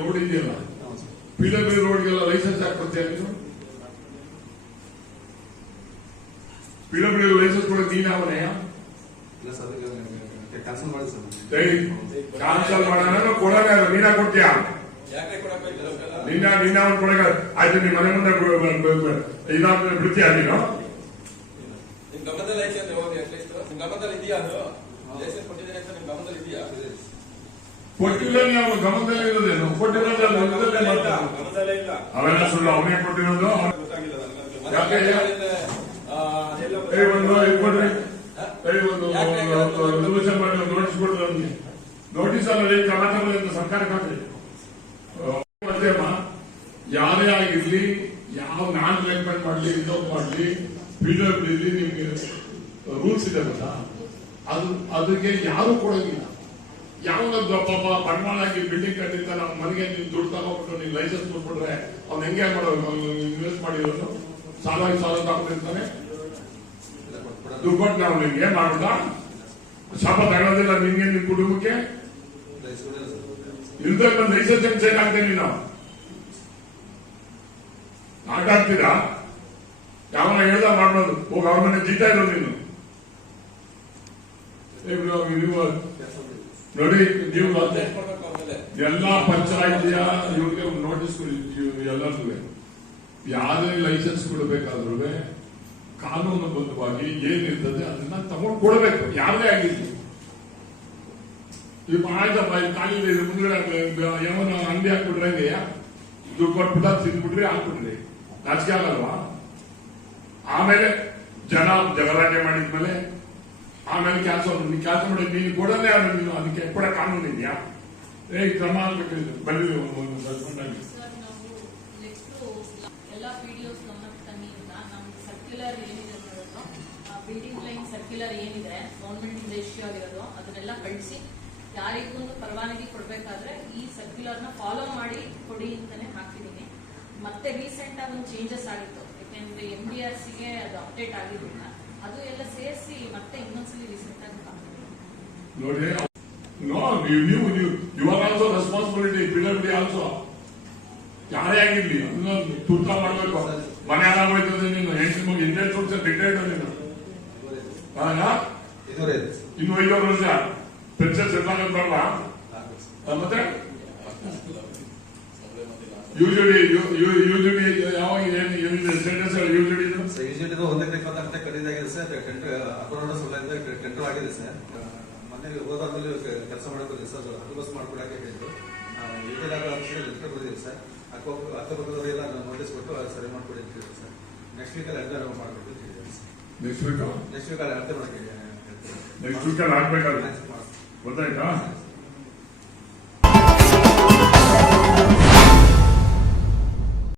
Road ಇದೆಯಲ್ಲ, PW ರೋಡ್ಗೆಲ್ಲ licence ಯಾಕೆ ಕೊಡ್ತೀಯ ನೀನು? ಪಿಡಬ್ಲ್ಯೂ ಲೈಸೆನ್ಸ್ ಕೊಡೋದು ನೀನು ಅವನೇ ಕ್ಯಾನ್ಸಲ್ ಮಾಡೋಣ ಕೊಡೋಣ, ನೀನ ಕೊಡ್ತೀಯಾ? ನಿನ್ನ ಅವನು ಕೊಡಗ ಆಯ್ತು. ನಿಮ್ಮ ಮನೆ ಮುಂದೆ ಇದಾದ್ಮೇಲೆ ಬಿಡ್ತೀಯ ನೀನು? ಕೊಟ್ಟಿಲ್ಲ, ನೀವು ಗಮನದಲ್ಲಿ ಇರೋದೇನು? ಕೊಟ್ಟಿರೋದಲ್ಲ, ಅವೆಲ್ಲ ಸುಳ್ಳು. ಅವನೇ ಕೊಟ್ಟಿರೋದು. ನೋಟಿಸ್ ಕೊಡ್ರಿ, ಅವನಿಗೆ ನೋಟಿಸ್ ಅಲ್ಲ ಕರ್ನಾಟಕದಲ್ಲಿ ಸರ್ಕಾರಕ್ಕೆ ಹಾಕಿ. ಮಧ್ಯಮ ಯಾರೇ ಆಗಿರ್ಲಿ, ಯಾವ ನಾನ್ ರೆಕಮೆಂಡ್ ಮಾಡ್ಲಿ, ಇನ್ನೊಂದು ಮಾಡ್ಲಿ, ಪಿಡಬ್ಲ್ಯೂ ನಿಮ್ಗೆ ರೂಲ್ಸ್ ಇದೆ ಗೊತ್ತಾ? ಅದಕ್ಕೆ ಯಾರು ಕೊಡೋದಿಲ್ಲ. ಯಾವನೊಬ್ಬ ಪಾಪ ಬಂಡವಾಳ ಹಾಕಿ ಬಿಲ್ಡಿಂಗ್ ಕಟ್ಟಿರ್ತಾನೆ, ಅವ್ನ ಮನೆಗೆ ನೀನು ದುಡ್ಡು ತಗೊಂಡ್ಬಿಟ್ಟು ನೀನು ಲೈಸೆನ್ಸ್ ಕೊಟ್ಬಿಟ್ರೆ ಅವ್ನು ಹೆಂಗೆ ಮಾಡೋದು? ಇನ್ವೆಸ್ಟ್ ಮಾಡಿರೋದು ಸಾಲ ತಗೊಂಡಿರ್ತಾನೆ, ದುಡ್ಡು ಕೊಟ್ಟು ನಾವು ನಿಮ್ಗೆ ಏನ್ ಮಾಡೋದ? ಶಾಪ ತಗೊಳ್ಳೋದಿಲ್ಲ ನಿನ್ಗೆ, ನಿನ್ ಕುಟುಂಬಕ್ಕೆ ಇಲ್ದ ಲೈಸೆನ್ಸ್ ಚೇಂಜ್ ಆಗ್ತೇನೆ. ನಾವು ಆಟ ಆಡ್ತೀರಾ? ಯಾವನ ಹೇಳ್ದ ಮಾಡೋದು? ಹೋಗಿ ಅವ್ರ ಮನೆ ಜೀತ ಇರೋದು ನೀನು. ನೋಡಿ, ನೀವು ಎಲ್ಲಾ ಪಂಚಾಯತಿಯ ಇವ್ರಿಗೆ ನೋಟಿಸ್ ಎಲ್ಲರಿಗೂ ಯಾರೇ ಲೈಸೆನ್ಸ್ ಕೊಡಬೇಕಾದ್ರೂ ಕಾನೂನು ಬದ್ಧವಾಗಿ ಏನಿರ್ತದೆ ಅದನ್ನ ತಗೊಂಡು ಕೊಡಬೇಕು, ಯಾರೇ ಆಗಿರ್ಲಿ. ಈಗ ಆಯ್ತಪ್ಪ, ಇಲ್ಲಿ ಖಾಲಿ ಮುಂದ್ಗಡೆ ಯಾವನ ಅಂಗಡಿ ಹಾಕ್ಬಿಟ್ರೆ ದುಡ್ಡು ಕೊಟ್ಬಿಟ್ಟ ತಿಂದ್ಬಿಟ್ರಿ ಹಾಕ್ಬಿಟ್ರಿ, ನಾಚಿಕೆ ಆಗಲ್ವಾ? ಆಮೇಲೆ ಜಗಲಾಟೆ ಮಾಡಿದ್ಮೇಲೆ ಆಮೇಲೆ ಕೆಲಸ ಮಾಡಿ ನೀನು ಕೊಡೋದೇ ಆದ್ರೆ ನೀನು ಅದಕ್ಕೆ ಕೂಡ ಕಾನೂನು ಇದೆಯಾ? ಕ್ರಮ ಆಗ್ಬೇಕು. ಬನ್ನಿ ಹಸ್ಬೆಂಡ್ ಆಗಿ ಬಿಲ್ಡಿಂಗ್ ಲೈನ್ ಸರ್ಕ್ಯುಲರ್ ಏನಿದೆ ಗೌರ್ಮೆಂಟ್ ಇಂದ ಇಶ್ಯೂ ಆಗಿರೋದು ಅದನ್ನೆಲ್ಲ ಕಳಿಸಿ ಯಾರಿಗೂ ಪರವಾನಗಿ ಕೊಡ್ಬೇಕಾದ್ರೆ ಈ ಸರ್ಕ್ಯುಲರ್ ನ ಫಾಲೋ ಮಾಡಿ ಕೊಡಿ ಅಂತಾನೆ ಹಾಕಿದೀನಿ. ಮತ್ತೆ ರೀಸೆಂಟ್ ಆಗಿ ಒಂದು ಚೇಂಜಸ್ ಆಗಿತ್ತು, ಯಾಕೆಂದ್ರೆ MDRC ಗೆ ಅದು ಅಪ್ಡೇಟ್ ಆಗಿರಲಿಲ್ಲ. ಅದು ಎಲ್ಲ ಸೇರಿಸಿ ಮತ್ತೆ ಇನ್ನೊಂದ್ಸಲಿ ರೀಸೆಂಟ್ ಆಗಿ ನೋಡಿ. You are also responsibility, PW also. ಯಾರೇ ಆಗಿರ್ಲಿ ಅದನ್ನ ತುರ್ತ ಮಾಡ್ಬೇಕು. ಮನೆ ಹಾಳಾಗೋಯ್ತದೆ, ನೀನು ಹೆಂಡತಿ ಮಗ ಇಂಡಿಯನ್ ಸೋಲ್ಸ್ ರಿಟೈರ್ಡ್ ನೀನು ಇನ್ನು 5 ವರ್ಷ ಪೆನ್ಷನ್ ಸೆಟ್ಲ್ ಬರಲ್ಲ. ಮತ್ತೆ ಯೂಶಲಿ ಯಾವಾಗ ಏನಿದೆ ಸ್ಟೇಟಸ್? ಯೂಶಲಿ 1,20,000 ಖರೀದಾಗಿದೆ ಸರ್. ಕೊರೋನಾ ಸೊಳ್ಳೆಯಿಂದ ಟೆಂಡರ್ ಆಗಿದೆ ಸರ್. ಮೊನ್ನೆ ಹೋದಾದ್ಮೇಲೆ ಕೆಲಸ ಮಾಡೋಕೆ ಸರ್ ಅನುಬಸ್ ಮಾಡ್ಕೊಡಕ್ಕೆ ಹೇಳಿದ್ರು. ಲೆಟರ್ ಬರೆದಿದೆ ಸರ್. ಅಕ್ಕಪಕ್ಕದವರೆಲ್ಲ ನೋಟಿಸ್ ಕೊಟ್ಟು ಸರಿ ಮಾಡ್ಕೊಡಿ ಅಂತ ಹೇಳಿದ್ರು ಸರ್. ನೆಕ್ಸ್ಟ್ ವೀಕಲ್ಲಿ ಅರ್ಧ ಮಾಡ್ಕೊಟ್ಟು ನೆಕ್ಸ್ಟ್ ವೀಕ್ ಅರ್ಧ ಮಾಡಕ್ಕೆ ನೆಕ್ಸ್ಟ್ ವೀಕಲ್ಲಿ ಆಗ್ಬೇಕಾದ್ರೆ ಗೊತ್ತಾಯ್ತಾ?